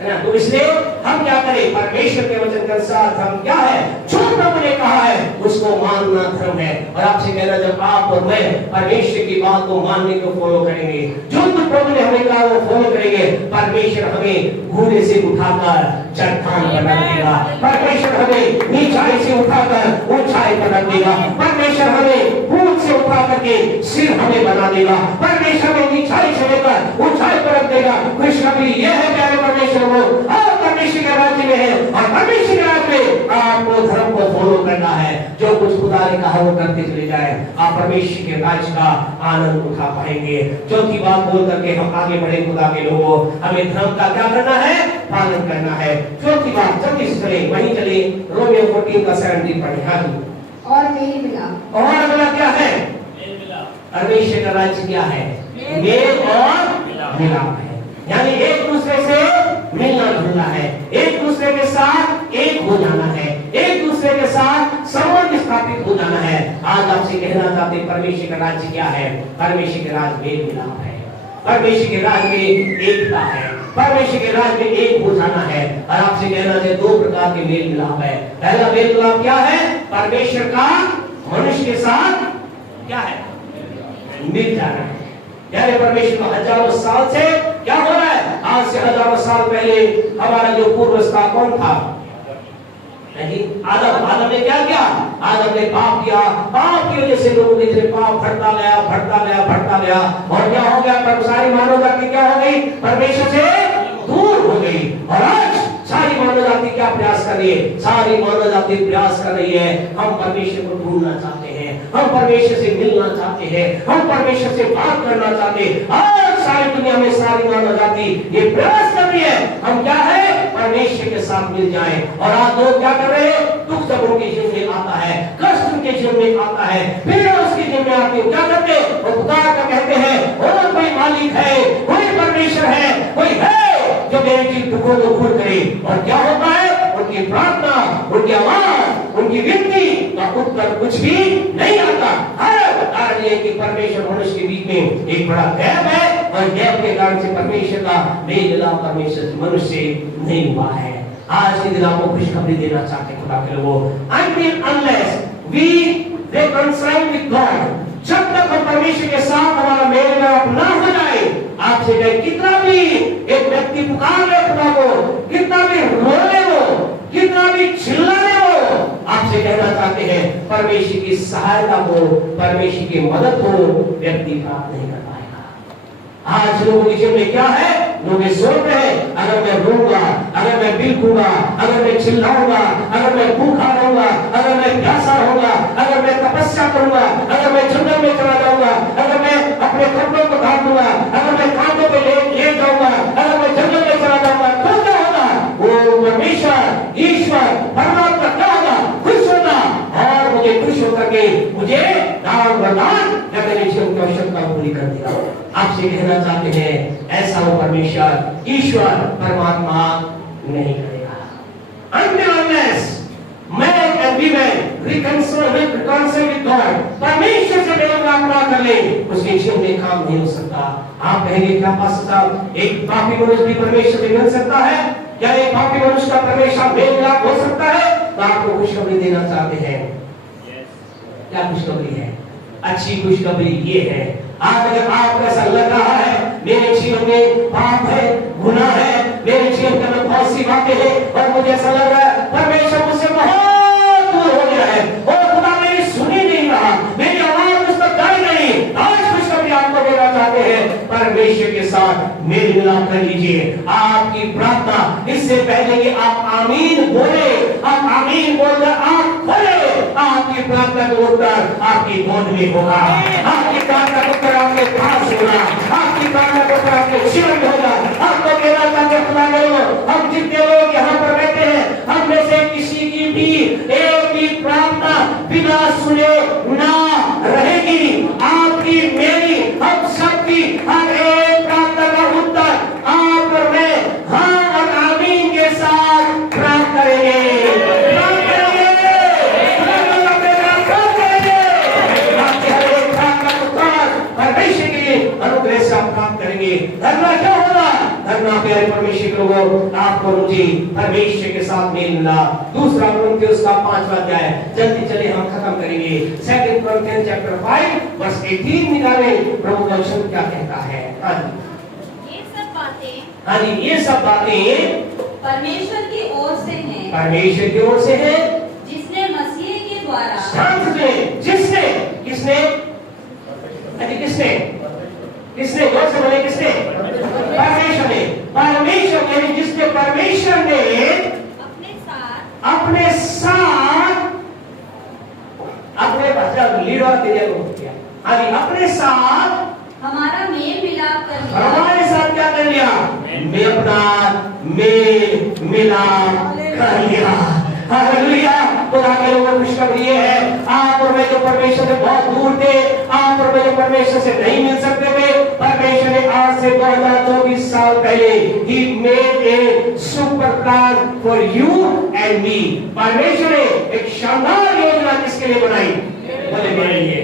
है ना? तो इसलिए हम क्या करें? परमेश्वर के वचन के अनुसार हम क्या है, जो प्रभु ने कहा है उसको मानना धर्म है। और आपसे कहना, जब आप और मैं परमेश्वर की बात को मानने को फॉलो करेंगे, जो कुछ प्रभु ने हमें कहा वो फॉलो करेंगे, परमेश्वर हमें घूरे से उठाकर चट्टान बना देगा। परमेश्वर हमें नीचाई से उठाकर ऊंचाई बना देगा। परमेश्वर हमें भूत से उठा करके सिर हमें बना देगा। परमेश्वर हमें नीचाई से लेकर ऊंचाई पर रख देगा। खुशखबरी यह है प्यारे परमेश्वर को, आप परमेश्वर के राज्य में है और परमेश्वर के राज्य में आपको धर्म को फॉलो करना है। जो कुछ खुदा ने कहा वो करते चले जाए, आप परमेश्वर के राज्य का आनंद उठा पाएंगे। चौथी बात बोल करके हम आगे बढ़े। खुदा के लोगों, हमें धर्म का क्या करना है? पालन करना है। चौथी बात, जल्दी से चले, वहीं चले, रोमियो 14 का 17 पढ़े। हाँ जी। और मेल मिलाप। और अगला क्या है? परमेश्वर का राज्य क्या है? मेल और मिलाप है। यानी एक दूसरे से मिलना जुलना है, एक दूसरे के साथ एक हो जाना है, एक दूसरे के साथ संबंध स्थापित हो जाना है। आज आपसे कहना चाहते परमेश्वर का राज्य क्या है? परमेश्वर के राज्य मेल मिलाप है। परमेश्वर के राज्य में एकता है। परमेश्वर के राज्य में एक हो जाना है। और आपसे कहना चाहिए 2 प्रकार के मेल मिलाप है। पहला मेल मिलाप क्या है? परमेश्वर का मनुष्य के साथ क्या है? मिल जाना है। यानी परमेश्वर को हजारों साल से क्या हो रहा है? आज से हजारों साल पहले हमारा जो पूर्वज था कौन था? आदम ने क्या किया? आदम ने पाप किया। पाप की वजह से लोगों के पाप बढ़ता गया और क्या हो गया? पर सारी मानव जाति क्या हो गई? परमेश्वर से दूर हो गई। और आज सारी मानव जाति क्या प्रयास कर रही है? सारी मानव जाति प्रयास कर रही है, हम परमेश्वर को ढूंढना चाहते हैं, हम परमेश्वर से मिलना चाहते हैं, हम परमेश्वर से बात करना चाहते हैं। आज सारी दुनिया में सारी मानव जाति ये प्रयास कर रही है, हम क्या है? परमेश्वर के साथ मिल जाएं। और आज लोग क्या कर रहे हैं? दुख जब उनके जीवन में आता है, कष्ट उनके जीवन में आता है, पीड़ा उसके जीवन में आती है, क्या करते हैं? वो पुकार कर कहते हैं, और कोई मालिक है, कोई परमेश्वर है, कोई है जो मेरे जीवन दुखों को दूर करे। और क्या होता है? उनकी प्रार्थना, उनकी आवाज, उनकी विनती का उत्तर कुछ भी नहीं आता। कारण ये कि परमेश्वर मनुष्य के बीच में एक बड़ा गैप है, और गैप के कारण से परमेश्वर का मेल मिलाप परमेश्वर मनुष्य नहीं हुआ है। आज के दिन आपको खुशखबरी देना चाहते हैं खुदा के लोगों, until unless we reconcile with God, जब तक हम परमेश्वर के साथ हमारा मेल मिलाप ना हो जाए, आपसे चाहे कितना भी एक व्यक्ति पुकार ले खुदा को, कितना भी रोले हो, कितना भी चिल्लाने हो, आपसे कहना चाहते हैं परमेश्वर की सहायता को, परमेश्वर की मदद को व्यक्ति प्राप्त नहीं कर पाएगा। आज लोगों के जीवन में क्या है? लोग सोच रहे हैं, अगर मैं रोऊंगा, अगर मैं बिलखूंगा, अगर मैं चिल्लाऊंगा, अगर मैं भूखा रहूंगा, अगर मैं प्यासा रहूंगा, अगर मैं तपस्या करूंगा, अगर मैं जंगल में चला जाऊंगा, अगर मैं अपने कपड़ों को ढाक दूंगा, अगर मैं कांधों पे ले जाऊंगा, अगर मैं जंगल में चला जाऊंगा, तो क्या होगा? वो परमेश्वर ईश्वर परमात्मा क्या होगा? खुश होगा, और मुझे खुश होकर के मुझे दान वरदान या मेरे जीवन की आवश्यकता पूरी कर देगा। आपसे कहना चाहते हैं ऐसा वो परमेश्वर ईश्वर परमात्मा नहीं करेगा। Until unless man and women reconcile with God, परमेश्वर से मेल मिलाप ना कर ले, उसके जीवन में काम नहीं हो सकता। आप कहेंगे क्या पास्टर साहब, एक पापी मनुष्य भी परमेश्वर से मिल सकता है? क्या एक पापी मनुष्य का परमेश्वर मेल मिलाप हो सकता है? तो आपको खुशखबरी देना चाहते हैं। क्या खुशखबरी है? अच्छी खुशखबरी ये है, आज अगर आपको ऐसा लग रहा है मेरे जीवन में पाप है, गुनाह है, मेरे जीवन में बहुत सी बातें हैं, और मुझे ऐसा लग रहा है परमेश्वर मुझसे बहुत दूर हो गया है, और खुदा मेरी सुनी नहीं रहा, मेरी आवाज उस तक गई नहीं। आज खुशखबरी आपको देना चाहते हैं, परमेश्वर के साथ मेल मिलाप कर लीजिए। आपकी प्रार्थना इससे पहले कि आप आमीन बोले, आप आमीन बोलकर आप खोले, आपकी प्रार्थना का उत्तर आपकी गोद में होगा, आपकी प्रार्थना का उत्तर आपके पास होगा, आपकी प्रार्थना का उत्तर आपके जीवन में होगा। आपको कहना चाहते हैं खुदा के लोग, हम जितने लोग यहाँ पर रहते हैं, हम में से किसी की भी एक भी प्रार्थना बिना सुने ना रहेगी। आपकी, मेरी, हम सबकी हर एक प्रार्थना का उत्तर आप और मैं हाँ और आमीन के साथ प्राप्त करेंगे। अनुग्रह से आप प्राप्त करेंगे। धरना क्या होगा? धरना प्यारे परमेश्वर के लोगों, आपको मुझे परमेश्वर के साथ मेल मिला। दूसरा कुरिन्थियों का 5वां अध्याय, जल्दी चले हम खत्म करेंगे। 2 Corinthians chapter 5 verse 18 निकाले, प्रभु का वचन क्या कहता है? ये सब बातें, हाँ जी, ये सब बातें परमेश्वर की ओर से हैं, परमेश्वर की ओर से है, जिसने मसीह के द्वारा, जिसने, किसने, किसने जोर से बोले, किसने? परमेश्वर ने, परमेश्वर ने, जिसने परमेश्वर ने अपने साथ अपने बच्चा लीडर तेरे को किया, हाँ जी, अपने साथ हमारा मेल मिलाप कर लिया, हमारे साथ क्या कर लिया? मैं अपना मेल मिलाप कर लिया। हालेलुया। खुदा के लोगों को खुशखबरी है, आप और मैं जो परमेश्वर से बहुत दूर थे, आप और मैं जो परमेश्वर से नहीं मिल सकते थे, परमेश्वर ने आज से 2024 साल पहले He made a super plan for you and me। परमेश्वर ने एक शानदार योजना किसके लिए बनाई? बोले मेरे लिए,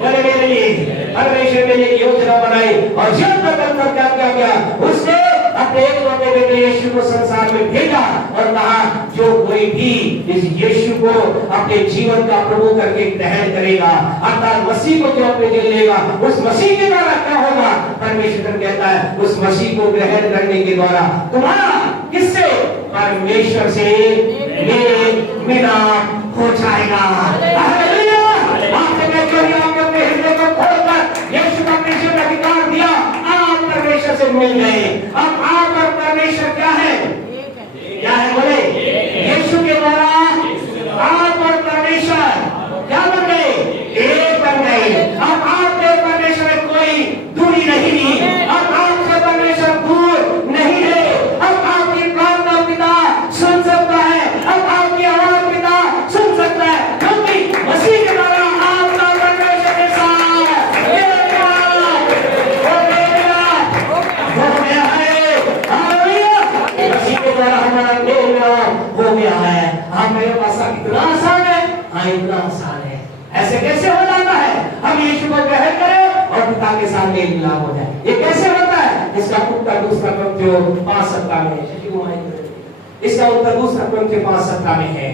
बोले मेरे लिए। परमेश्वर ने एक योजना बनाई, और जब तक क्या किया? उसने अपने एकलौते बेटे यीशु को संसार में भेजा और कहा जो कोई भी इस यीशु को अपने जीवन का प्रभु करके ग्रहण करेगा, अर्थात मसीह को जो अपने दिल लेगा, उस मसीह के द्वारा क्या होगा? उस मसीह को ग्रहण करने के द्वारा तुम्हारा किससे परमेश्वर से मेल मिलाप हो जाएगा। हालेलुया। आपने अपने हृदय को खोलकर यीशु परमेश्वर ने अधिकार दिया, आप परमेश्वर से मिल गए। अब आप और परमेश्वर क्या है? क्या है बोले? यीशु के द्वारा आप और परमेश्वर क्या बन गए? एक बन गए। अब आप और परमेश्वर में कोई दूरी नहीं, अब आपसे परमेश्वर दूर नहीं है। अब आपकी प्रार्थना पिता सुन सकता है, अब आपकी आवाज पिता सुन सकता है, क्योंकि मसीह के द्वारा आपका परमेश्वर के साथ हो गया है। हालेलुया। मसीह के द्वारा हमारा मेल हो गया है। आप मेरे पास इतना आसान है, हाँ इतना आसान है। ऐसे कैसे हो जाता है? हम यीशु को ग्रहण करें और पिता के साथ मेल मिलाप हो जाए। ये कैसे होता है? इसका उत्तर दूसरा क्रम 5:17 में, इसका उत्तर दूसरा क्रम 5:17 में है।